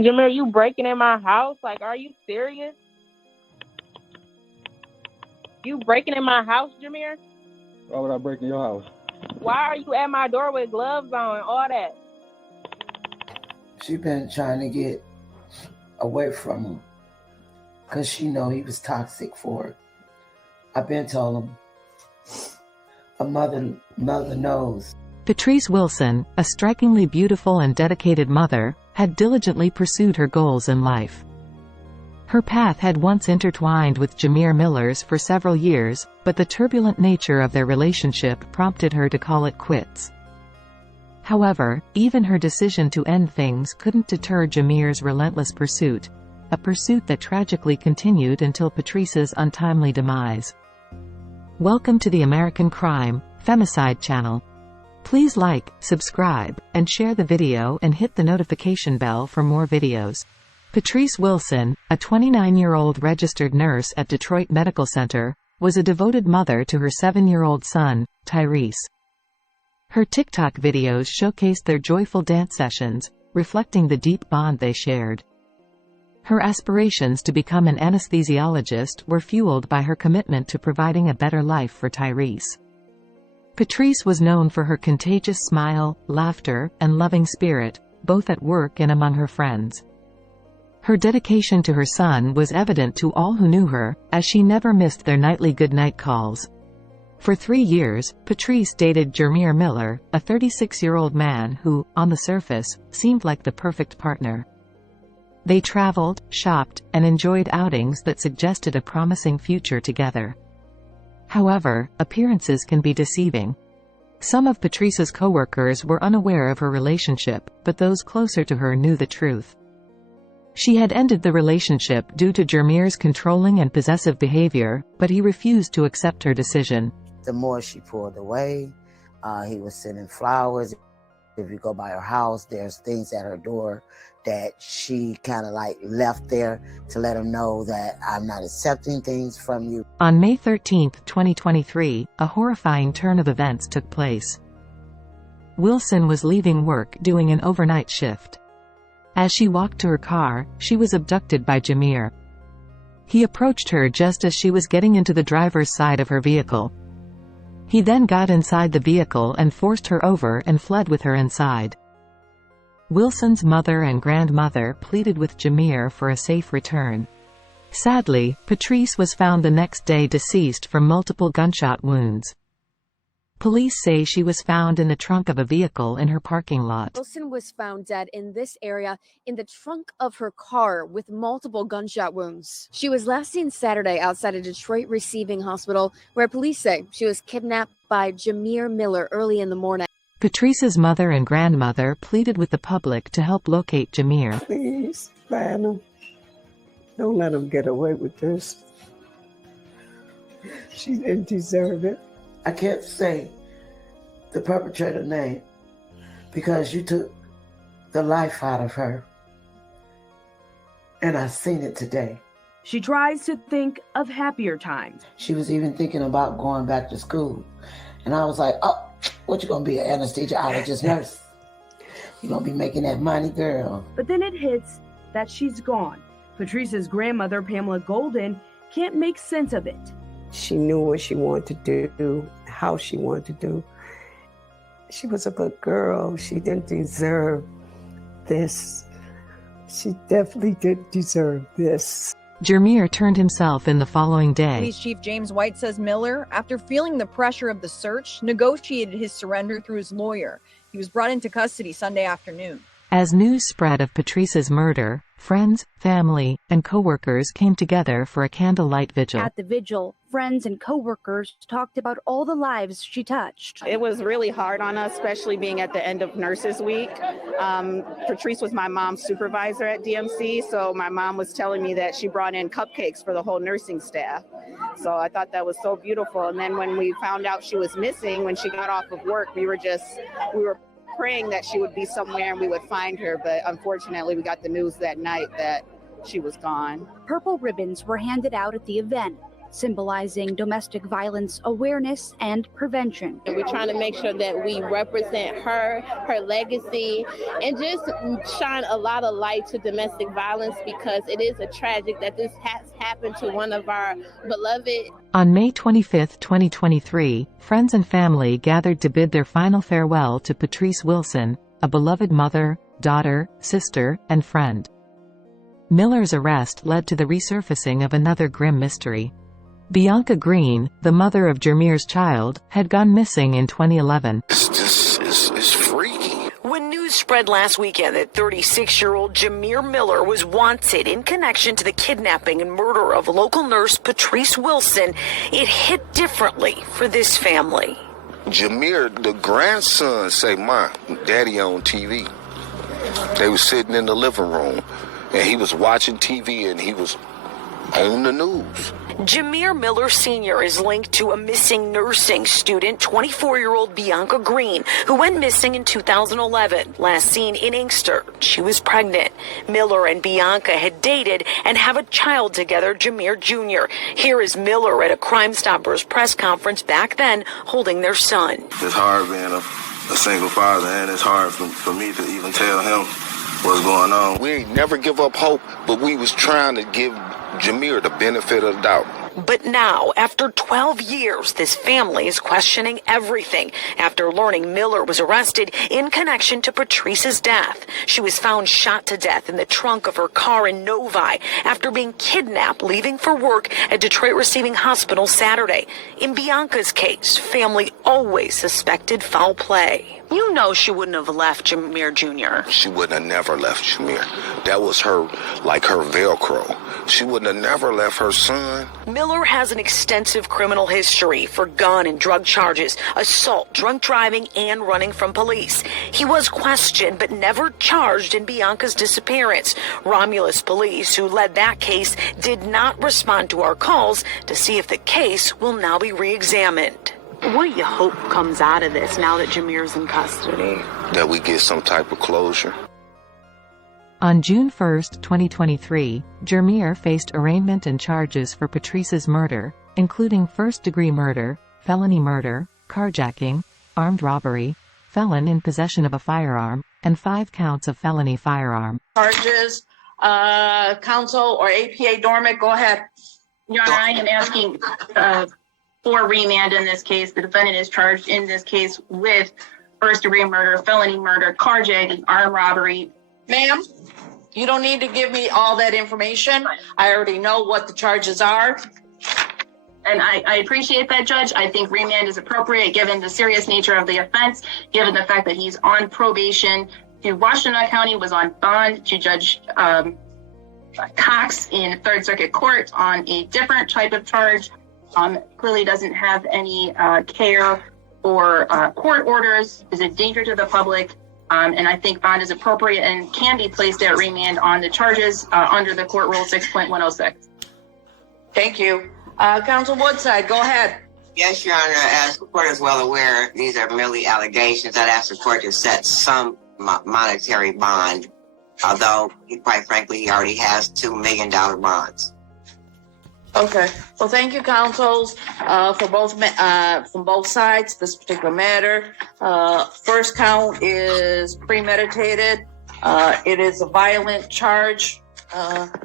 Jermere, you breaking in my house? Like, are you serious? You breaking in my house, Jermere? Why would I break in your house? Why are you at my door with gloves on and all that? She been trying to get away from him because she know he was toxic for her. I've been telling him. A mother knows. Patrice Wilson, a strikingly beautiful and dedicated mother, had diligently pursued her goals in life. Her path had once intertwined with Jermere Miller's for several years, but the turbulent nature of their relationship prompted her to call it quits. However, even her decision to end things couldn't deter Jermere's relentless pursuit, a pursuit that tragically continued until Patrice's untimely demise. Welcome to the American Crime, Femicide channel. Please like, subscribe, and share the video and hit the notification bell for more videos. Patrice Wilson, a 29-year-old registered nurse at Detroit Medical Center, was a devoted mother to her 7-year-old son, Tyrese. Her TikTok videos showcased their joyful dance sessions, reflecting the deep bond they shared. Her aspirations to become an anesthesiologist were fueled by her commitment to providing a better life for Tyrese. Patrice was known for her contagious smile, laughter, and loving spirit, both at work and among her friends. Her dedication to her son was evident to all who knew her, as she never missed their nightly goodnight calls. For 3 years, Patrice dated Jermere Miller, a 36-year-old man who, on the surface, seemed like the perfect partner. They traveled, shopped, and enjoyed outings that suggested a promising future together. However, appearances can be deceiving. Some of Patrice's coworkers were unaware of her relationship, but those closer to her knew the truth. She had ended the relationship due to Jermere's controlling and possessive behavior, but he refused to accept her decision. The more she pulled away, he was sending flowers. If you go by her house, there's things at her door that she kind of like left there to let him know that I'm not accepting things from you. On May 13, 2023, a horrifying turn of events took place. Wilson was leaving work doing an overnight shift. As she walked to her car, she was abducted by Jermere. He approached her just as she was getting into the driver's side of her vehicle. He then got inside the vehicle and forced her over and fled with her inside. Wilson's mother and grandmother pleaded with Jermere for a safe return. Sadly, Patrice was found the next day deceased from multiple gunshot wounds. Police say she was found in the trunk of a vehicle in her parking lot. Wilson was found dead in this area in the trunk of her car with multiple gunshot wounds. She was last seen Saturday outside a Detroit receiving hospital where police say she was kidnapped by Jermere Miller early in the morning. Patrice's mother and grandmother pleaded with the public to help locate Jermere. Please, find him. Don't let him get away with this. She didn't deserve it. I can't say the perpetrator name because you took the life out of her. And I seen it today. She tries to think of happier times. She was even thinking about going back to school. And I was like, oh, what you gonna be, an anesthesiologist nurse? You gonna be making that money, girl. But then it hits that she's gone. Patrice's grandmother, Pamela Golden, can't make sense of it. She knew what she wanted to do, how she wanted to do. She was a good girl. She didn't deserve this. She definitely didn't deserve this. Jermere turned himself in the following day. Police Chief James White says Miller, after feeling the pressure of the search, negotiated his surrender through his lawyer. He was brought into custody Sunday afternoon. As news spread of Patrice's murder, friends, family, and coworkers came together for a candlelight vigil. At the vigil, friends and coworkers talked about all the lives she touched. It was really hard on us, especially being at the end of Nurses Week. Patrice was my mom's supervisor at DMC, so my mom was telling me that she brought in cupcakes for the whole nursing staff. So I thought that was so beautiful. And then when we found out she was missing, when she got off of work, we were praying that she would be somewhere and we would find her, but unfortunately we got the news that night that she was gone. Purple ribbons were handed out at the event. symbolizing domestic violence awareness and prevention. We're trying to make sure that we represent her legacy, and just shine a lot of light to domestic violence, because it is a tragic that this has happened to one of our beloved. On May 25, 2023, friends and family gathered to bid their final farewell to Patrice Wilson, a beloved mother, daughter, sister, and friend. Miller's arrest led to the resurfacing of another grim mystery. Bianca Green, the mother of Jermere's child, had gone missing in 2011. It's freaky. When news spread last weekend that 36-year-old Jermere Miller was wanted in connection to the kidnapping and murder of local nurse Patrice Wilson, it hit differently for this family. Jermere, the grandson, say, "Ma, Daddy on TV." They was sitting in the living room, and he was watching TV, and he was on the news. Jermere Miller Sr. is linked to a missing nursing student, 24-year-old Bianca Green, who went missing in 2011, last seen in Inkster. She was pregnant. Miller and Bianca had dated and have a child together, Jereme Jr. Here is Miller at a Crime Stoppers press conference back then, holding their son. It's hard being a single father, and it's hard for me to even tell him what's going on. We ain't never give up hope, but we was trying to give Jermere the benefit of the doubt. But now, after 12 years, this family is questioning everything after learning Miller was arrested in connection to Patrice's death. She was found shot to death in the trunk of her car in Novi after being kidnapped leaving for work at Detroit Receiving Hospital Saturday. In Bianca's case, family always suspected foul play. You know she wouldn't have left Jereme Jr. She wouldn't have never left Jermere. That was her, like her Velcro. She wouldn't have never left her son. Miller has an extensive criminal history for gun and drug charges, assault, drunk driving, and running from police. He was questioned but never charged in Bianca's disappearance. Romulus police, who led that case, did not respond to our calls to see if the case will now be re-examined. What do you hope comes out of this now that Jermere's in custody? That we get some type of closure. On June 1, 2023, Jermere faced arraignment and charges for Patrice's murder, including first-degree murder, felony murder, carjacking, armed robbery, felon in possession of a firearm, and 5 counts of felony firearm. Charges, counsel or APA Dormant, go ahead. Your Honor, I am asking for remand in this case. The defendant is charged in this case with first-degree murder, felony murder, carjacking, armed robbery. Ma'am, you don't need to give me all that information. I already know what the charges are. And I appreciate that, Judge. I think remand is appropriate given the serious nature of the offense, given the fact that he's on probation to Washington County, was on bond to Judge Cox in Third Circuit Court on a different type of charge. Clearly doesn't have any care or court orders, is a danger to the public. And I think bond is appropriate and can be placed at remand on the charges under the court rule 6.106. Thank you. Counsel Woodside, go ahead. Yes, Your Honor. As the court is well aware, these are merely allegations. I'd ask the court to set some monetary bond, although, quite frankly, he already has $2 million bonds. Okay. Well, thank you, counsels, for from both sides, this particular matter. First count is premeditated. It is a violent charge.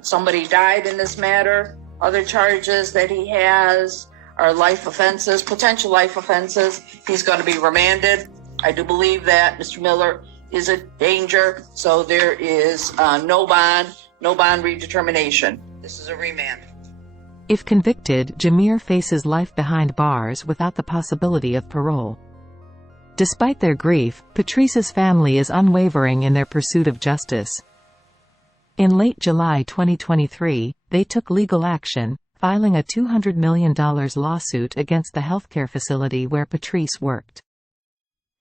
Somebody died in this matter. Other charges that he has are life offenses, potential life offenses. He's going to be remanded. I do believe that Mr. Miller is a danger, so there is no bond redetermination. This is a remand. If convicted, Jermere faces life behind bars without the possibility of parole. Despite their grief, Patrice's family is unwavering in their pursuit of justice. In late July 2023, they took legal action, filing a $200 million lawsuit against the healthcare facility where Patrice worked.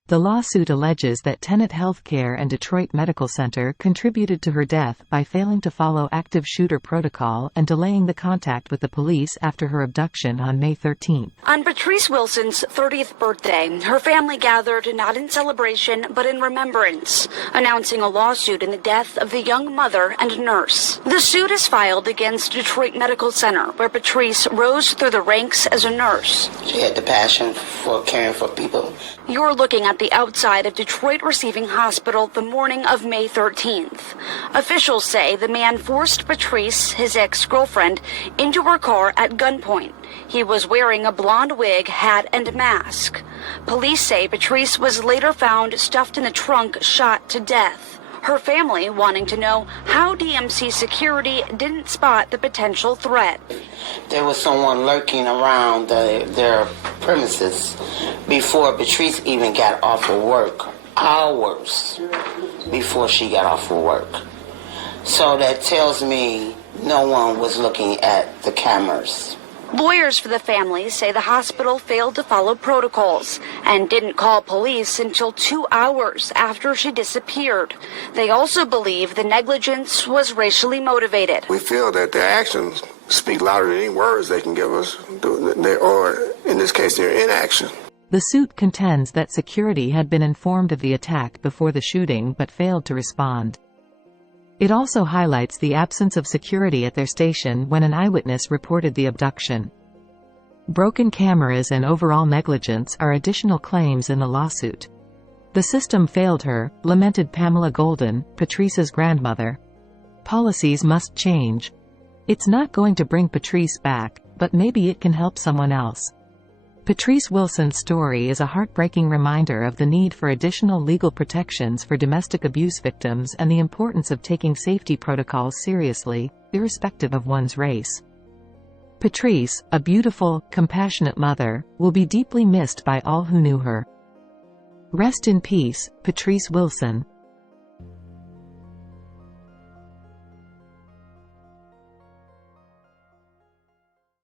The lawsuit alleges that Tenet Healthcare and Detroit Medical Center contributed to her death by failing to follow active shooter protocol and delaying the contact with the police after her abduction on May 13. On Patrice Wilson's 30th birthday, her family gathered not in celebration but in remembrance, announcing a lawsuit in the death of the young mother and nurse. The suit is filed against Detroit Medical Center, where Patrice rose through the ranks as a nurse. She had the passion for caring for people. You're looking at the outside of Detroit Receiving Hospital the morning of May 13th. Officials say the man forced Patrice, his ex-girlfriend, into her car at gunpoint. He was wearing a blonde wig, hat, and mask. Police say Patrice was later found stuffed in the trunk, shot to death. Her family wanting to know how DMC security didn't spot the potential threat. There was someone lurking around their premises before Patrice even got off of work, hours before she got off of work. So that tells me no one was looking at the cameras. Lawyers for the family say the hospital failed to follow protocols and didn't call police until 2 hours after she disappeared. They also believe the negligence was racially motivated. We feel that their actions speak louder than any words they can give us, or in this case, their inaction. The suit contends that security had been informed of the attack before the shooting but failed to respond. It also highlights the absence of security at their station when an eyewitness reported the abduction. Broken cameras and overall negligence are additional claims in the lawsuit. The system failed her, lamented Pamela Golden, Patrice's grandmother. Policies must change. It's not going to bring Patrice back, but maybe it can help someone else. Patrice Wilson's story is a heartbreaking reminder of the need for additional legal protections for domestic abuse victims and the importance of taking safety protocols seriously, irrespective of one's race. Patrice, a beautiful, compassionate mother, will be deeply missed by all who knew her. Rest in peace, Patrice Wilson.